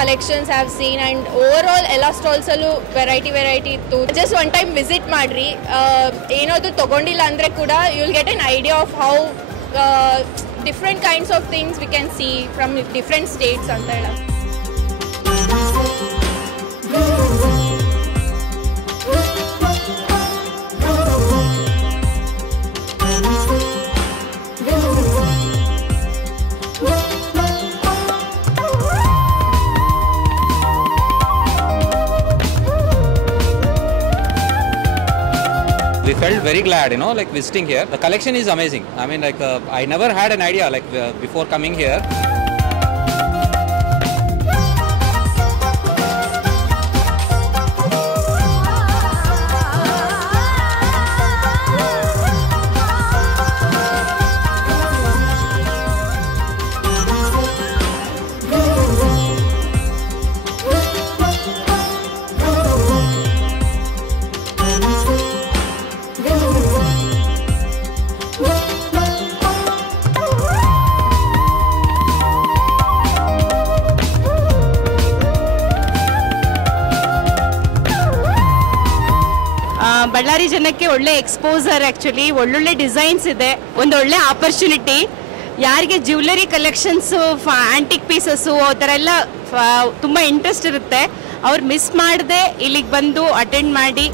collections I have seen, and overall ella stalls allu variety ittu. Just one time visit madri, enadu togondilla andre kuda you will get an idea of how different kinds of things we can see from different states anta ella. We felt very glad, like visiting here. The collection is amazing. I mean, like I never had an idea before coming here. Ballari ಜನಕ್ಕೆ ಒಳ್ಳೆ exposure, actually ಒಳ್ಳೊಳ್ಳೆ designs ಇದೆ, ಒಂದು ಒಳ್ಳೆ opportunity. ಯಾರಿಗೆ jewellery collections, antique pieces ಆ ಥರ ಎಲ್ಲ ತುಂಬ ಇಂಟ್ರೆಸ್ಟ್ ಇರುತ್ತೆ, ಅವ್ರು ಮಿಸ್ ಮಾಡದೆ ಇಲ್ಲಿಗೆ ಬಂದು ಅಟೆಂಡ್ ಮಾಡಿ.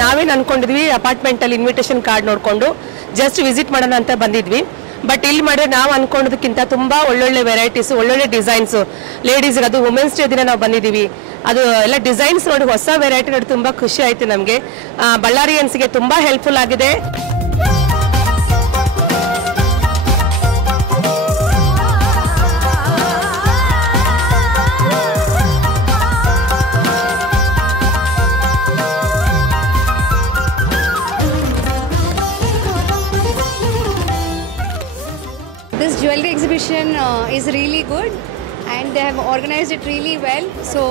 ನಾವೇನು ಅನ್ಕೊಂಡಿದ್ವಿ, ಅಪಾರ್ಟ್ಮೆಂಟಲ್ಲಿ ಇನ್ವಿಟೇಷನ್ ಕಾರ್ಡ್ ನೋಡಿಕೊಂಡು ಜಸ್ಟ್ ವಿಸಿಟ್ ಮಾಡೋಣ ಅಂತ ಬಂದಿದ್ವಿ. ಬಟ್ ಇಲ್ಲಿ ಮಾಡಿದ್ರೆ ನಾವು ಅನ್ಕೊಂಡದಕ್ಕಿಂತ ತುಂಬ ಒಳ್ಳೊಳ್ಳೆ ವೆರೈಟೀಸು, ಒಳ್ಳೊಳ್ಳೆ ಡಿಸೈನ್ಸು, ಲೇಡೀಸ್ಗೆ ಅದು ವುಮೆನ್ಸ್ ಡೇ ದಿನ ನಾವು ಬಂದಿದ್ದೀವಿ. ಅದು ಎಲ್ಲ ಡಿಸೈನ್ಸ್ ನೋಡಿ, ಹೊಸ ವೆರೈಟಿ ನೋಡಿ ತುಂಬ ಖುಷಿ ಆಯಿತು ನಮಗೆ. ಬಳ್ಳಾರಿಯನ್ಸ್ಗೆ ತುಂಬ ಹೆಲ್ಪ್ಫುಲ್ ಆಗಿದೆ. This jewelry exhibition is really good and they have organized it really well. So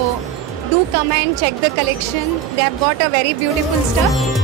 do come and check the collection. They have got a very beautiful stuff.